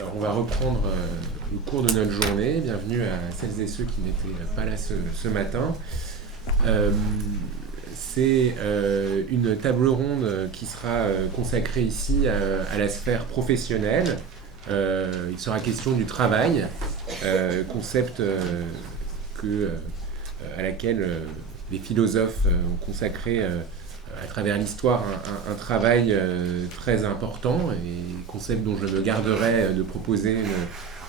Alors, on va reprendre le cours de notre journée. Bienvenue à celles et ceux qui n'étaient pas là ce matin. Euh, c'est une table ronde qui sera consacrée ici à la sphère professionnelle. Il sera question du travail, concept à laquelle les philosophes ont consacré à travers l'histoire un travail très important et concept dont je me garderai de proposer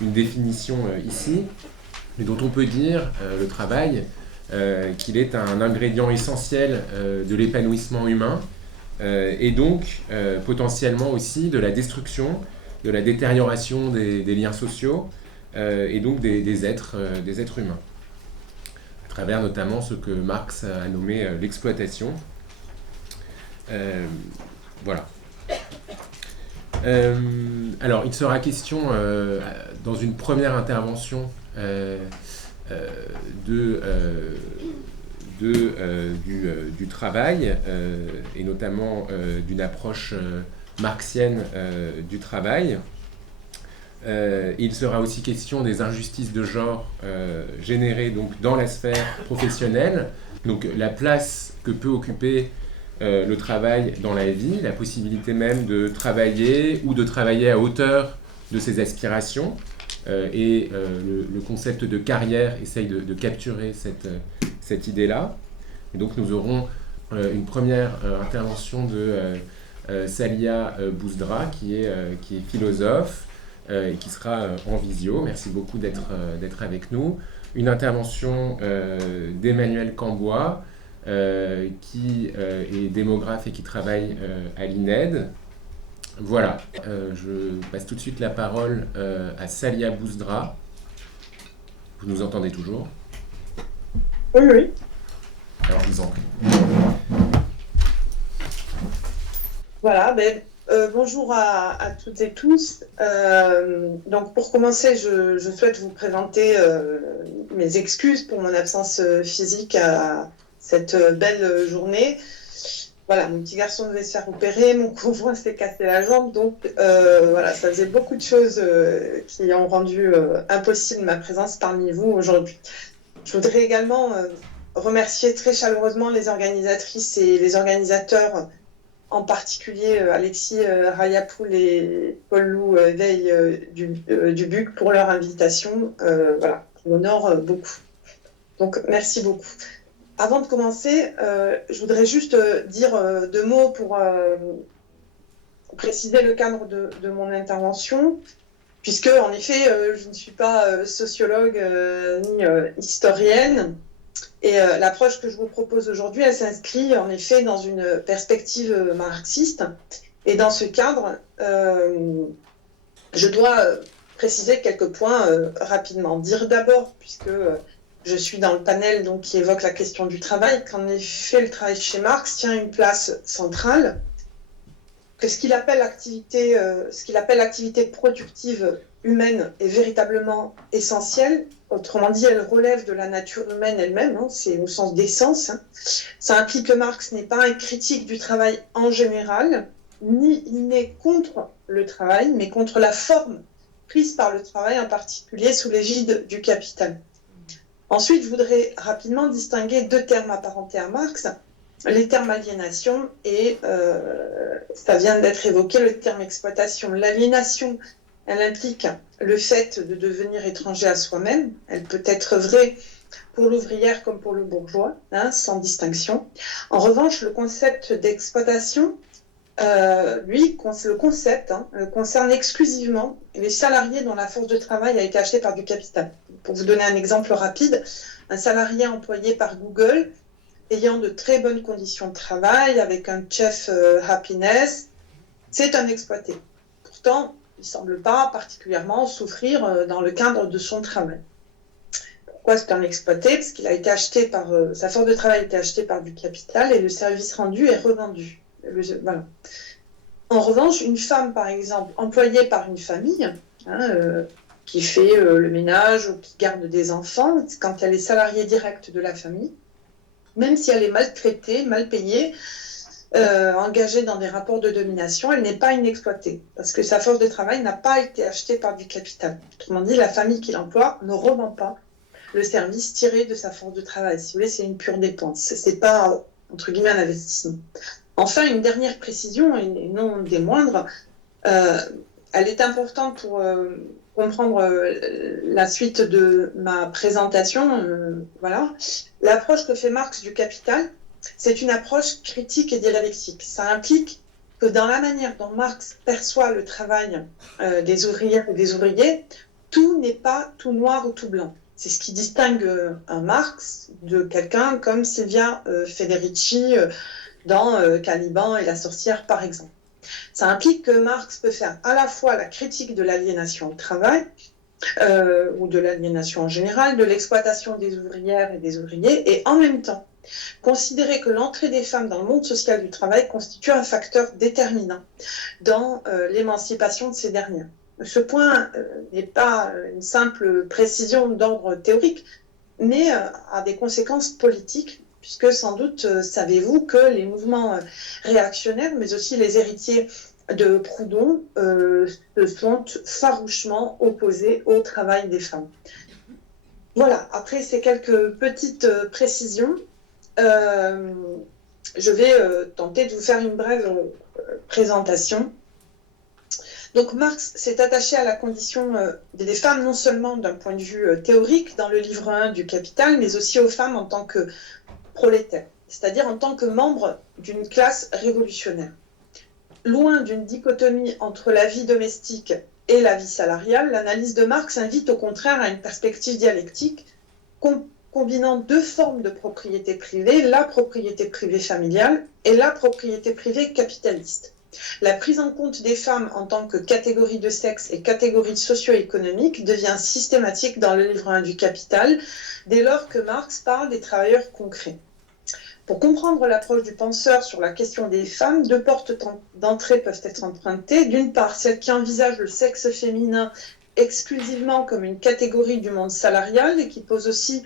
une définition ici, mais dont on peut dire le travail qu'il est un ingrédient essentiel de l'épanouissement humain et donc potentiellement aussi de la destruction, de la détérioration des liens sociaux et donc des êtres humains, à travers notamment ce que Marx a nommé l'exploitation. Voilà. Alors, il sera question, dans une première intervention, du travail, et notamment d'une approche marxienne du travail. Il sera aussi question des injustices de genre générées donc, dans la sphère professionnelle, donc la place que peut occuper le travail dans la vie, la possibilité même de travailler ou de travailler à hauteur de ses aspirations. Le concept de carrière essaye de capturer cette idée-là. Et donc nous aurons une première intervention de Salia Bouzdra, qui est philosophe et qui sera en visio. Merci beaucoup d'être avec nous. Une intervention d'Emmanuel Cambois, qui est démographe et qui travaille à l'INED. Voilà, je passe tout de suite la parole à Salia Bouzdra. Vous nous entendez toujours? Oui, oui. Alors, vous en prie. Voilà, bonjour à toutes et tous. Donc pour commencer, je souhaite vous présenter mes excuses pour mon absence physique à cette belle journée. Voilà, mon petit garçon devait se faire opérer, mon conjoint s'est cassé la jambe, donc voilà, ça faisait beaucoup de choses qui ont rendu impossible ma présence parmi vous aujourd'hui. Je voudrais également remercier très chaleureusement les organisatrices et les organisateurs, en particulier Alexis Rayapoul et Paul-Lou Veil du BUC pour leur invitation, voilà, qui m'honore beaucoup. Donc merci beaucoup. Avant de commencer, je voudrais juste dire deux mots pour préciser le cadre de mon intervention, puisque en effet, je ne suis pas sociologue ni historienne, et l'approche que je vous propose aujourd'hui, elle s'inscrit en effet dans une perspective marxiste, et dans ce cadre, je dois préciser quelques points rapidement. Dire d'abord, puisque je suis dans le panel donc, qui évoque la question du travail, qu'en effet, le travail chez Marx tient une place centrale, que ce qu'il appelle l'activité productive humaine est véritablement essentielle. Autrement dit, elle relève de la nature humaine elle-même, hein, c'est au sens d'essence. Hein. Ça implique que Marx n'est pas un critique du travail en général, ni il n'est contre le travail, mais contre la forme prise par le travail, en particulier sous l'égide du capital. Ensuite, je voudrais rapidement distinguer deux termes apparentés à Marx, les termes aliénation et, ça vient d'être évoqué, le terme exploitation. L'aliénation, elle implique le fait de devenir étranger à soi-même. Elle peut être vraie pour l'ouvrière comme pour le bourgeois, hein, sans distinction. En revanche, le concept d'exploitation, lui, le concept concerne exclusivement les salariés dont la force de travail a été achetée par du capital. Pour vous donner un exemple rapide, un salarié employé par Google, ayant de très bonnes conditions de travail, avec un chef happiness, c'est un exploité. Pourtant, il ne semble pas particulièrement souffrir dans le cadre de son travail. Pourquoi c'est un exploité? Parce qu'il a été acheté sa force de travail a été achetée par du capital et le service rendu est revendu. Voilà. En revanche, une femme, par exemple, employée par une famille, qui fait le ménage ou qui garde des enfants, quand elle est salariée directe de la famille, même si elle est maltraitée, mal payée, engagée dans des rapports de domination, elle n'est pas inexploitée, parce que sa force de travail n'a pas été achetée par du capital. Autrement dit, la famille qui l'emploie ne revend pas le service tiré de sa force de travail. Si vous voulez, c'est une pure dépense. C'est pas, entre guillemets, un investissement. Enfin, une dernière précision, et non des moindres, elle est importante pour comprendre la suite de ma présentation. Voilà. L'approche que fait Marx du capital, c'est une approche critique et dialectique. Ça implique que dans la manière dont Marx perçoit le travail des ouvrières et des ouvriers, tout n'est pas tout noir ou tout blanc. C'est ce qui distingue un Marx de quelqu'un comme Silvia Federici dans Caliban et la sorcière, par exemple. Ça implique que Marx peut faire à la fois la critique de l'aliénation au travail, ou de l'aliénation en général, de l'exploitation des ouvrières et des ouvriers, et en même temps considérer que l'entrée des femmes dans le monde social du travail constitue un facteur déterminant dans l'émancipation de ces dernières. Ce point n'est pas une simple précision d'ordre théorique, mais a des conséquences politiques, puisque sans doute savez-vous que les mouvements réactionnaires, mais aussi les héritiers de Proudhon, se sont farouchement opposés au travail des femmes. Voilà, après ces quelques petites précisions, je vais tenter de vous faire une brève présentation. Donc Marx s'est attaché à la condition des femmes non seulement d'un point de vue théorique dans le livre 1 du Capital, mais aussi aux femmes en tant que prolétaires, c'est-à-dire en tant que membres d'une classe révolutionnaire. Loin d'une dichotomie entre la vie domestique et la vie salariale, l'analyse de Marx invite au contraire à une perspective dialectique combinant deux formes de propriété privée, la propriété privée familiale et la propriété privée capitaliste. La prise en compte des femmes en tant que catégorie de sexe et catégorie socio-économique devient systématique dans le livre 1 du Capital, dès lors que Marx parle des travailleurs concrets. Pour comprendre l'approche du penseur sur la question des femmes, deux portes d'entrée peuvent être empruntées. D'une part, celle qui envisage le sexe féminin exclusivement comme une catégorie du monde salarial et qui pose aussi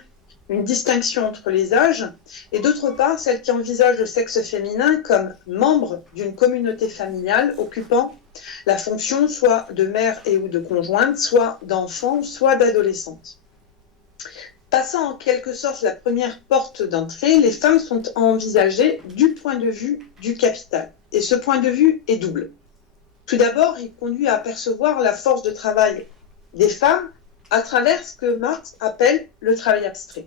une distinction entre les âges, et d'autre part, celle qui envisage le sexe féminin comme membre d'une communauté familiale occupant la fonction soit de mère et ou de conjointe, soit d'enfant, soit d'adolescente. Passant en quelque sorte la première porte d'entrée, les femmes sont envisagées du point de vue du capital. Et ce point de vue est double. Tout d'abord, il conduit à apercevoir la force de travail des femmes à travers ce que Marx appelle le travail abstrait,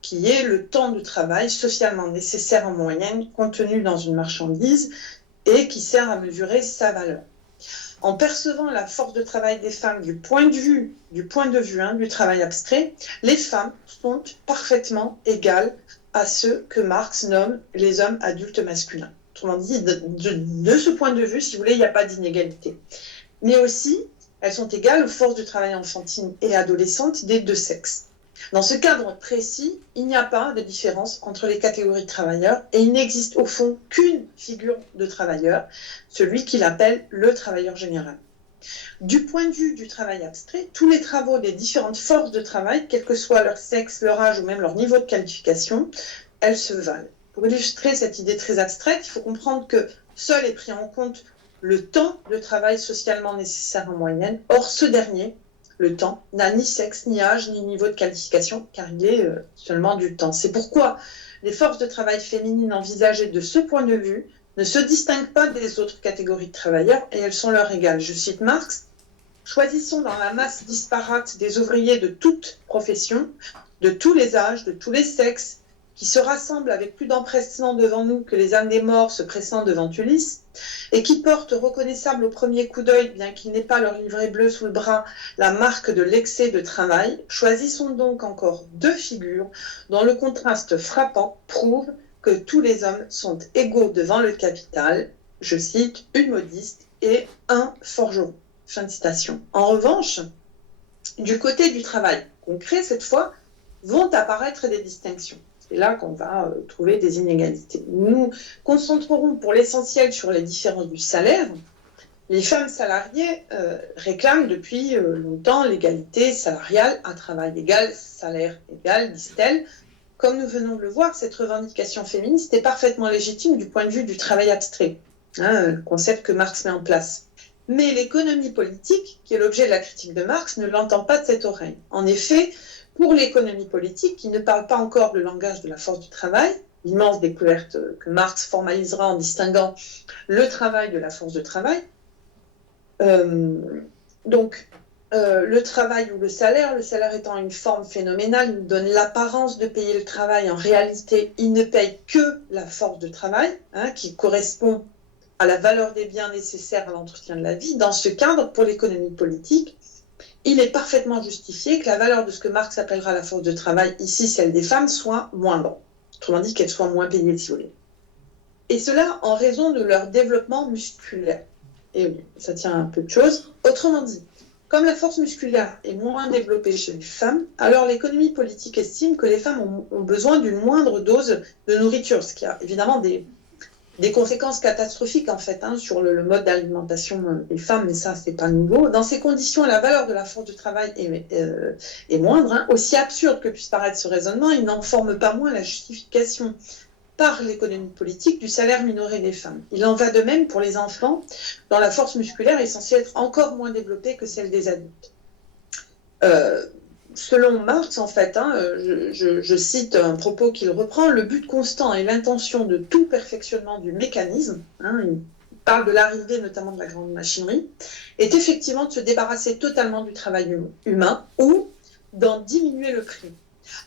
qui est le temps de travail socialement nécessaire en moyenne contenu dans une marchandise et qui sert à mesurer sa valeur. En percevant la force de travail des femmes du point de vue du travail abstrait, les femmes sont parfaitement égales à ceux que Marx nomme les hommes adultes masculins. Autrement dit, de ce point de vue, si vous voulez, il n'y a pas d'inégalité. Mais aussi, elles sont égales aux forces du travail enfantine et adolescente des deux sexes. Dans ce cadre précis, il n'y a pas de différence entre les catégories de travailleurs et il n'existe au fond qu'une figure de travailleur, celui qu'il appelle le travailleur général. Du point de vue du travail abstrait, tous les travaux des différentes forces de travail, quel que soit leur sexe, leur âge ou même leur niveau de qualification, elles se valent. Pour illustrer cette idée très abstraite, il faut comprendre que seul est pris en compte le temps de travail socialement nécessaire en moyenne. Or, ce dernier, le temps, n'a ni sexe, ni âge, ni niveau de qualification, car il est seulement du temps. C'est pourquoi les forces de travail féminines envisagées de ce point de vue ne se distinguent pas des autres catégories de travailleurs et elles sont leur égales. Je cite Marx, « Choisissons dans la masse disparate des ouvriers de toutes professions, de tous les âges, de tous les sexes, qui se rassemblent avec plus d'empressement devant nous que les âmes des morts se pressant devant Ulysse, et qui portent reconnaissable au premier coup d'œil, bien qu'il n'ait pas leur livret bleu sous le bras, la marque de l'excès de travail, choisissons donc encore deux figures dont le contraste frappant prouve que tous les hommes sont égaux devant le capital, je cite, une modiste et un forgeron. » Fin de citation. En revanche, du côté du travail concret, cette fois, vont apparaître des distinctions. C'est là qu'on va trouver des inégalités. Nous concentrerons pour l'essentiel sur les différences du salaire. Les femmes salariées réclament depuis longtemps l'égalité salariale, à travail égal, salaire égal, disent-elles. comme nous venons de le voir, cette revendication féministe est parfaitement légitime du point de vue du travail abstrait, le concept que Marx met en place. Mais l'économie politique, qui est l'objet de la critique de Marx, ne l'entend pas de cette oreille. En effet, pour l'économie politique, qui ne parle pas encore le langage de la force du travail, l'immense découverte que Marx formalisera en distinguant le travail de la force de travail, le travail ou le salaire étant une forme phénoménale, il donne l'apparence de payer le travail. En réalité, il ne paye que la force de travail, qui correspond à la valeur des biens nécessaires à l'entretien de la vie. Dans ce cadre, pour l'économie politique, il est parfaitement justifié que la valeur de ce que Marx appellera la force de travail, ici celle des femmes, soit moindre. Autrement dit, qu'elles soient moins payées, si vous voulez. Et cela en raison de leur développement musculaire. Et oui, ça tient à un peu de choses. Autrement dit, comme la force musculaire est moins développée chez les femmes, alors l'économie politique estime que les femmes ont besoin d'une moindre dose de nourriture, ce qui a évidemment des conséquences catastrophiques en fait sur le mode d'alimentation des femmes, mais ça c'est pas nouveau. Dans ces conditions, la valeur de la force de travail est moindre. Aussi absurde que puisse paraître ce raisonnement, il n'en forme pas moins la justification par l'économie politique du salaire minoré des femmes. Il en va de même pour les enfants, dont la force musculaire est censée être encore moins développée que celle des adultes. Selon Marx, en fait, je cite un propos qu'il reprend, le but constant et l'intention de tout perfectionnement du mécanisme, il parle de l'arrivée notamment de la grande machinerie, est effectivement de se débarrasser totalement du travail humain ou d'en diminuer le prix,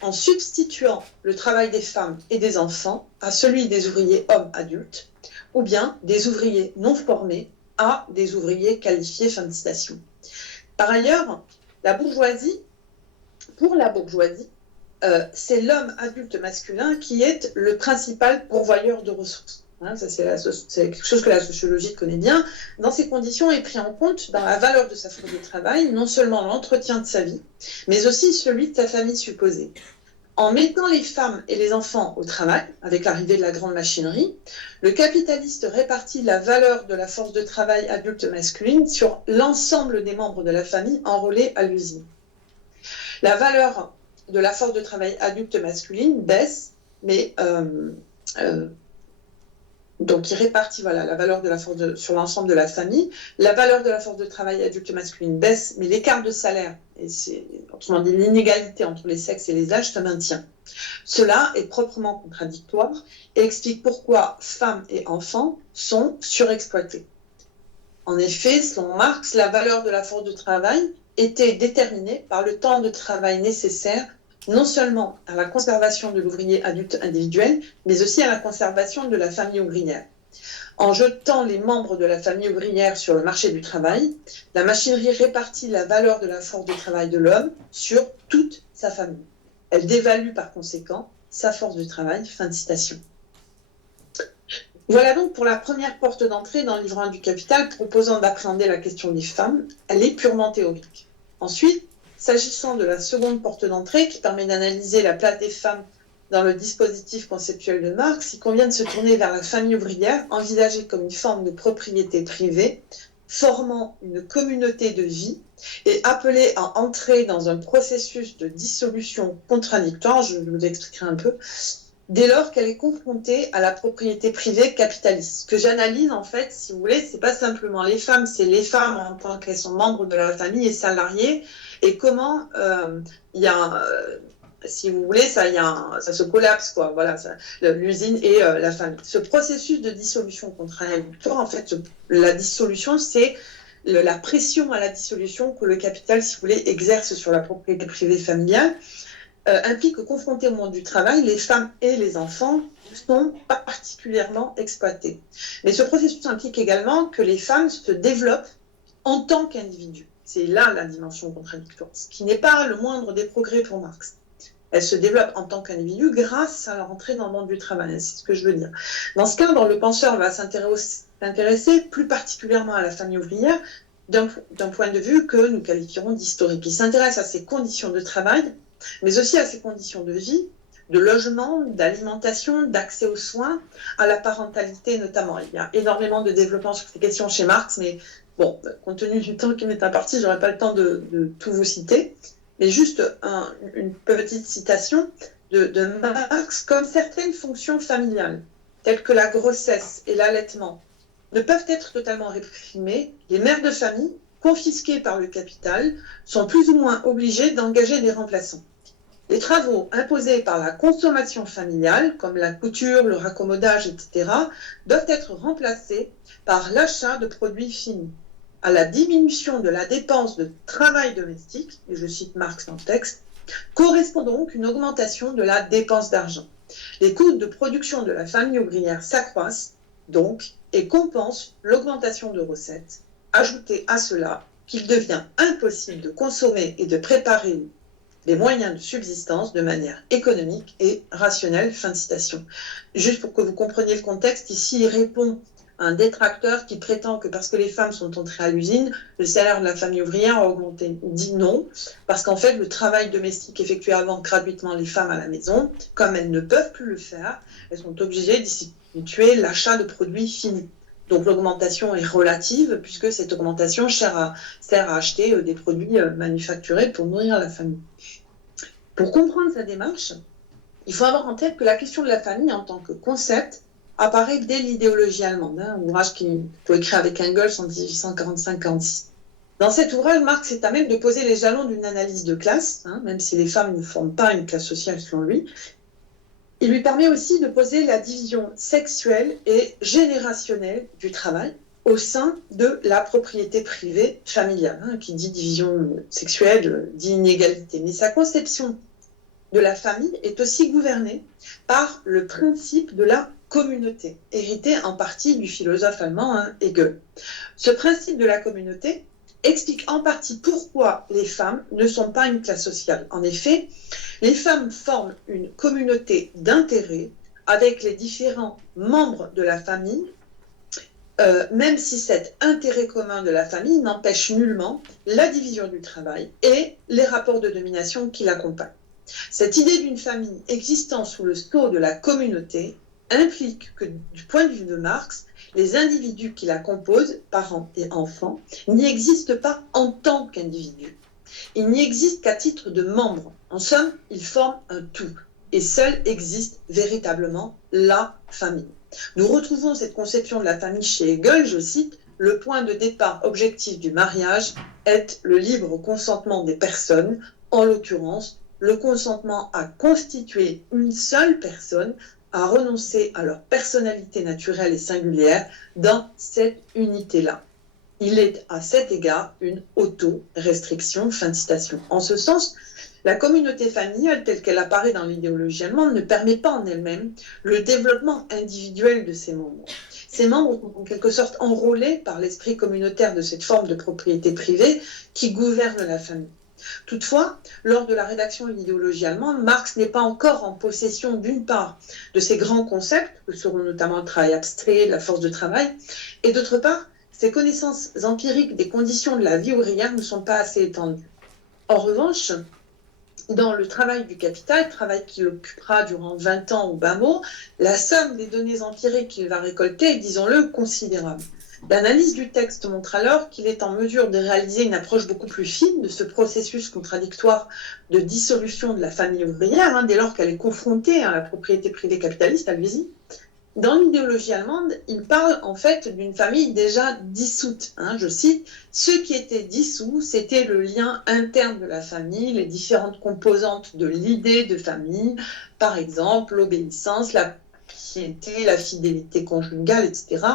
en substituant le travail des femmes et des enfants à celui des ouvriers hommes adultes, ou bien des ouvriers non formés à des ouvriers qualifiés. Fin de citation. Par ailleurs, pour la bourgeoisie, c'est l'homme adulte masculin qui est le principal pourvoyeur de ressources. Ça, c'est quelque chose que la sociologie connaît bien. Dans ces conditions, est pris en compte dans la valeur de sa force de travail, non seulement l'entretien de sa vie, mais aussi celui de sa famille supposée. En mettant les femmes et les enfants au travail, avec l'arrivée de la grande machinerie, le capitaliste répartit la valeur de la force de travail adulte masculine sur l'ensemble des membres de la famille enrôlés à l'usine. La valeur de la force de travail adulte masculine baisse, mais donc il répartit la valeur de la force sur l'ensemble de la famille. La valeur de la force de travail adulte masculine baisse, mais l'écart de salaire, et c'est autrement dit l'inégalité entre les sexes et les âges, se maintient. Cela est proprement contradictoire et explique pourquoi femmes et enfants sont surexploités. En effet, selon Marx, la valeur de la force de travail était déterminée par le temps de travail nécessaire non seulement à la conservation de l'ouvrier adulte individuel, mais aussi à la conservation de la famille ouvrière. En jetant les membres de la famille ouvrière sur le marché du travail, la machinerie répartit la valeur de la force de travail de l'homme sur toute sa famille. Elle dévalue par conséquent sa force de travail. Fin de citation. Voilà donc pour la première porte d'entrée dans le livre 1 du Capital proposant d'appréhender la question des femmes. Elle est purement théorique. Ensuite, s'agissant de la seconde porte d'entrée qui permet d'analyser la place des femmes dans le dispositif conceptuel de Marx, il convient de se tourner vers la famille ouvrière, envisagée comme une forme de propriété privée, formant une communauté de vie et appelée à entrer dans un processus de dissolution contradictoire, je vous expliquerai un peu, dès lors qu'elle est confrontée à la propriété privée capitaliste. Ce que j'analyse, en fait, si vous voulez, c'est pas simplement les femmes, c'est les femmes en tant qu'elles sont membres de la famille et salariées, et comment il y a, si vous voulez, ça se collapse, quoi. Voilà, l'usine et la famille. Ce processus de dissolution contradictoire, en fait, la dissolution, c'est la pression à la dissolution que le capital, si vous voulez, exerce sur la propriété privée familiale, implique que confrontés au monde du travail, les femmes et les enfants sont pas particulièrement exploités. Mais ce processus implique également que les femmes se développent en tant qu'individus. C'est là la dimension contradictoire, ce qui n'est pas le moindre des progrès pour Marx. Elles se développent en tant qu'individus grâce à leur entrée dans le monde du travail, c'est ce que je veux dire. Dans ce cadre, le penseur va s'intéresser plus particulièrement à la famille ouvrière d'un point de vue que nous qualifierons d'historique. Il s'intéresse à ses conditions de travail, mais aussi à ses conditions de vie, de logement, d'alimentation, d'accès aux soins, à la parentalité notamment. Il y a énormément de développement sur ces questions chez Marx, mais bon, compte tenu du temps qui m'est imparti, je n'aurai pas le temps de tout vous citer. Mais juste une petite citation. de Marx comme certaines fonctions familiales, telles que la grossesse et l'allaitement, ne peuvent être totalement réprimées, les mères de famille, confisquées par le capital, sont plus ou moins obligées d'engager des remplaçants. Les travaux imposés par la consommation familiale, comme la couture, le raccommodage, etc., doivent être remplacés par l'achat de produits finis. À la diminution de la dépense de travail domestique, et je cite Marx dans le texte, correspond donc une augmentation de la dépense d'argent. Les coûts de production de la famille ouvrière s'accroissent donc et compensent l'augmentation de recettes. Ajoutez à cela qu'il devient impossible de consommer et de préparer les moyens de subsistance de manière économique et rationnelle. Fin de citation. Juste pour que vous compreniez le contexte, ici il répond à un détracteur qui prétend que parce que les femmes sont entrées à l'usine, le salaire de la famille ouvrière a augmenté. Il dit non, parce qu'en fait le travail domestique effectué avant gratuitement les femmes à la maison, comme elles ne peuvent plus le faire, elles sont obligées d'effectuer l'achat de produits finis. Donc l'augmentation est relative puisque cette augmentation sert à acheter des produits manufacturés pour nourrir la famille. Pour comprendre sa démarche, il faut avoir en tête que la question de la famille en tant que concept apparaît dès l'idéologie allemande, un ouvrage qui est écrit avec Engels en 1845-46. Dans cet ouvrage, Marx est à même de poser les jalons d'une analyse de classe, même si les femmes ne forment pas une classe sociale selon lui. Il lui permet aussi de poser la division sexuelle et générationnelle du travail au sein de la propriété privée familiale. Qui dit division sexuelle, dit inégalité. Mais sa conception de la famille est aussi gouvernée par le principe de la communauté, hérité en partie du philosophe allemand Hegel. Ce principe de la communauté explique en partie pourquoi les femmes ne sont pas une classe sociale. En effet, les femmes forment une communauté d'intérêts avec les différents membres de la famille, même si cet intérêt commun de la famille n'empêche nullement la division du travail et les rapports de domination qui l'accompagnent. Cette idée d'une famille existant sous le sceau de la communauté implique que, du point de vue de Marx, les individus qui la composent, parents et enfants, n'y existent pas en tant qu'individus. Ils n'y existent qu'à titre de membres. En somme, ils forment un tout. Et seule existe véritablement la famille. Nous retrouvons cette conception de la famille chez Hegel, je cite, « Le point de départ objectif du mariage est le libre consentement des personnes, en l'occurrence, le consentement à constituer une seule personne, à renoncer à leur personnalité naturelle et singulière dans cette unité-là. Il est à cet égard une auto-restriction. » Fin de citation. En ce sens, la communauté familiale telle qu'elle apparaît dans l'idéologie allemande ne permet pas en elle-même le développement individuel de ses membres. Ces membres sont en quelque sorte enrôlés par l'esprit communautaire de cette forme de propriété privée qui gouverne la famille. Toutefois, lors de la rédaction de l'idéologie allemande, Marx n'est pas encore en possession d'une part de ces grands concepts, que seront notamment le travail abstrait, la force de travail, et d'autre part, ses connaissances empiriques des conditions de la vie ouvrière ne sont pas assez étendues. En revanche, dans le travail du capital, travail qu'il occupera durant 20 ans au bas mot, la somme des données empiriques qu'il va récolter est, disons-le, considérable. L'analyse du texte montre alors qu'il est en mesure de réaliser une approche beaucoup plus fine de ce processus contradictoire de dissolution de la famille ouvrière, dès lors qu'elle est confrontée à la propriété privée capitaliste, allez-y. Dans l'idéologie allemande, il parle en fait d'une famille déjà dissoute. Je cite, « Ce qui était dissous, c'était le lien interne de la famille, les différentes composantes de l'idée de famille, par exemple l'obéissance, la piété, la fidélité conjugale, etc. »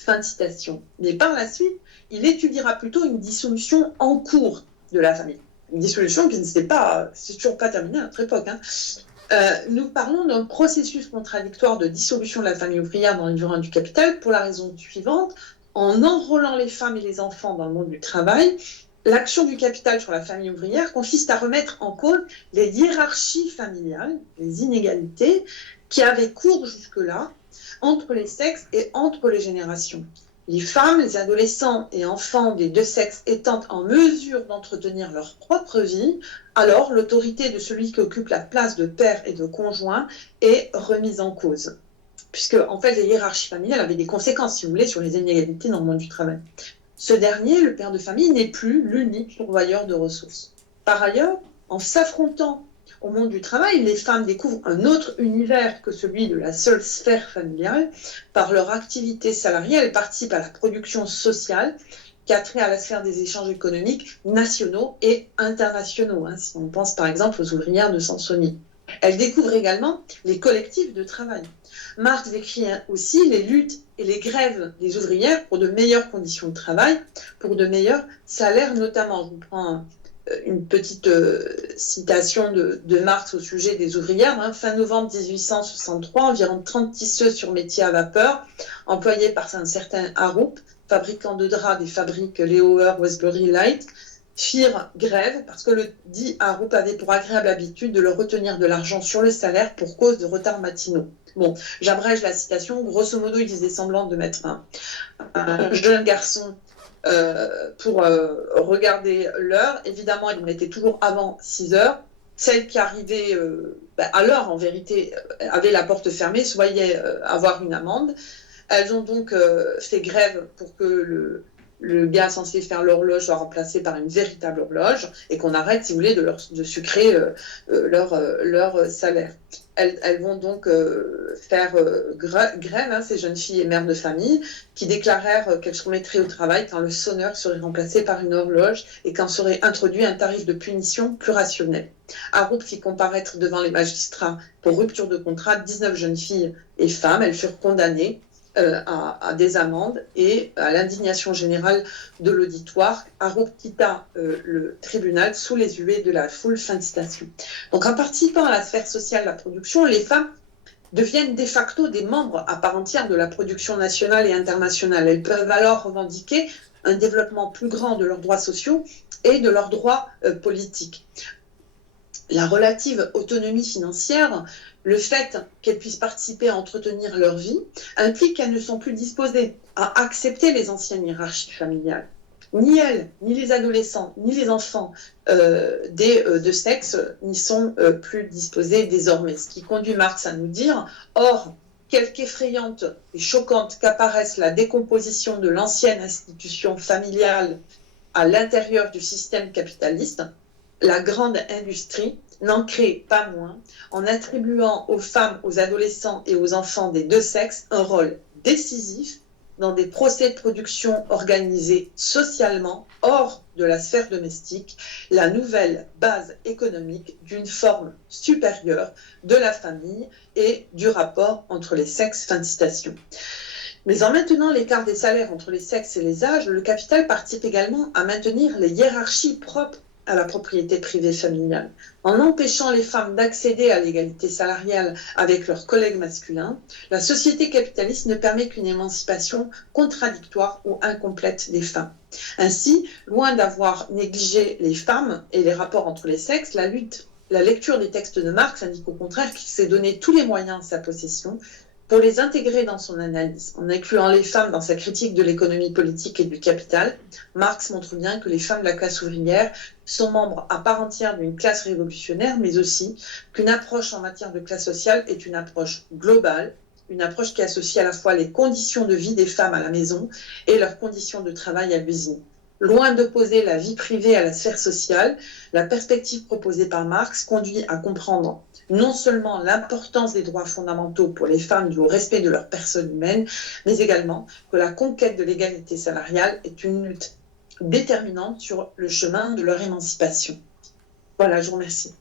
Fin de citation. Mais par la suite, il étudiera plutôt une dissolution en cours de la famille. Une dissolution qui ne s'est pas, c'est toujours pas terminée à notre époque. Nous parlons d'un processus contradictoire de dissolution de la famille ouvrière dans les durant du capital pour la raison suivante. En enrôlant les femmes et les enfants dans le monde du travail, l'action du capital sur la famille ouvrière consiste à remettre en cause les hiérarchies familiales, les inégalités qui avaient cours jusque-là entre les sexes et entre les générations. Les femmes, les adolescents et enfants des deux sexes étant en mesure d'entretenir leur propre vie, alors l'autorité de celui qui occupe la place de père et de conjoint est remise en cause. Puisque, en fait, les hiérarchies familiales avaient des conséquences, si vous voulez, sur les inégalités dans le monde du travail. Ce dernier, le père de famille, n'est plus l'unique pourvoyeur de ressources. Par ailleurs, en s'affrontant au monde du travail, les femmes découvrent un autre univers que celui de la seule sphère familiale. Par leur activité salariée, elles participent à la production sociale qui a trait à la sphère des échanges économiques nationaux et internationaux, si on pense par exemple aux ouvrières de Sansonnet. Elles découvrent également les collectifs de travail. Marx décrit aussi les luttes et les grèves des ouvrières pour de meilleures conditions de travail, pour de meilleurs salaires notamment. Je vous prends une petite citation de Marx au sujet des ouvrières. Fin novembre 1863, environ 30 tisseuses sur métier à vapeur, employées par un certain Arup, fabricant de draps des fabriques Leower, Westbury, Light, firent grève parce que le dit Arup avait pour agréable habitude de leur retenir de l'argent sur le salaire pour cause de retards matinaux. Bon, j'abrège la citation. Grosso modo, il faisait semblant de mettre un jeune garçon pour regarder l'heure. Évidemment, il mettait toujours avant 6 heures. Celle qui arrivait à l'heure, en vérité, avait la porte fermée, se voyait avoir une amende. Elles ont donc fait grève pour que le gars censé faire l'horloge soit remplacé par une véritable horloge et qu'on arrête, si vous voulez, de sucrer leur salaire. Elles vont donc faire grève, ces jeunes filles et mères de famille, qui déclarèrent qu'elles se remettraient au travail quand le sonneur serait remplacé par une horloge et quand serait introduit un tarif de punition plus rationnel. Arup fit comparaître devant les magistrats pour rupture de contrat 19 jeunes filles et femmes. Elles furent condamnées à des amendes et à l'indignation générale de l'auditoire. Arup quitta le tribunal sous les huées de la foule. Fin de citation. Donc en participant à la sphère sociale de la production, les femmes deviennent de facto des membres à part entière de la production nationale et internationale. Elles peuvent alors revendiquer un développement plus grand de leurs droits sociaux et de leurs droits politiques. La relative autonomie financière, le fait qu'elles puissent participer à entretenir leur vie, implique qu'elles ne sont plus disposées à accepter les anciennes hiérarchies familiales. Ni elles, ni les adolescents, ni les enfants des deux sexes n'y sont plus disposés désormais. Ce qui conduit Marx à nous dire, or, quelque effrayante et choquante qu'apparaisse la décomposition de l'ancienne institution familiale à l'intérieur du système capitaliste, la grande industrie n'en crée pas moins en attribuant aux femmes, aux adolescents et aux enfants des deux sexes un rôle décisif dans des procès de production organisés socialement hors de la sphère domestique, la nouvelle base économique d'une forme supérieure de la famille et du rapport entre les sexes. Fin de citation. Mais en maintenant l'écart des salaires entre les sexes et les âges, le capital participe également à maintenir les hiérarchies propres à la propriété privée familiale. En empêchant les femmes d'accéder à l'égalité salariale avec leurs collègues masculins, la société capitaliste ne permet qu'une émancipation contradictoire ou incomplète des femmes. Ainsi, loin d'avoir négligé les femmes et les rapports entre les sexes, la lecture des textes de Marx indique au contraire qu'il s'est donné tous les moyens à sa possession pour les intégrer dans son analyse. En incluant les femmes dans sa critique de l'économie politique et du capital, Marx montre bien que les femmes de la classe ouvrière sont membres à part entière d'une classe révolutionnaire, mais aussi qu'une approche en matière de classe sociale est une approche globale, une approche qui associe à la fois les conditions de vie des femmes à la maison et leurs conditions de travail à l'usine. Loin d'opposer la vie privée à la sphère sociale, la perspective proposée par Marx conduit à comprendre non seulement l'importance des droits fondamentaux pour les femmes du respect de leur personne humaine, mais également que la conquête de l'égalité salariale est une lutte déterminante sur le chemin de leur émancipation. Voilà, je vous remercie.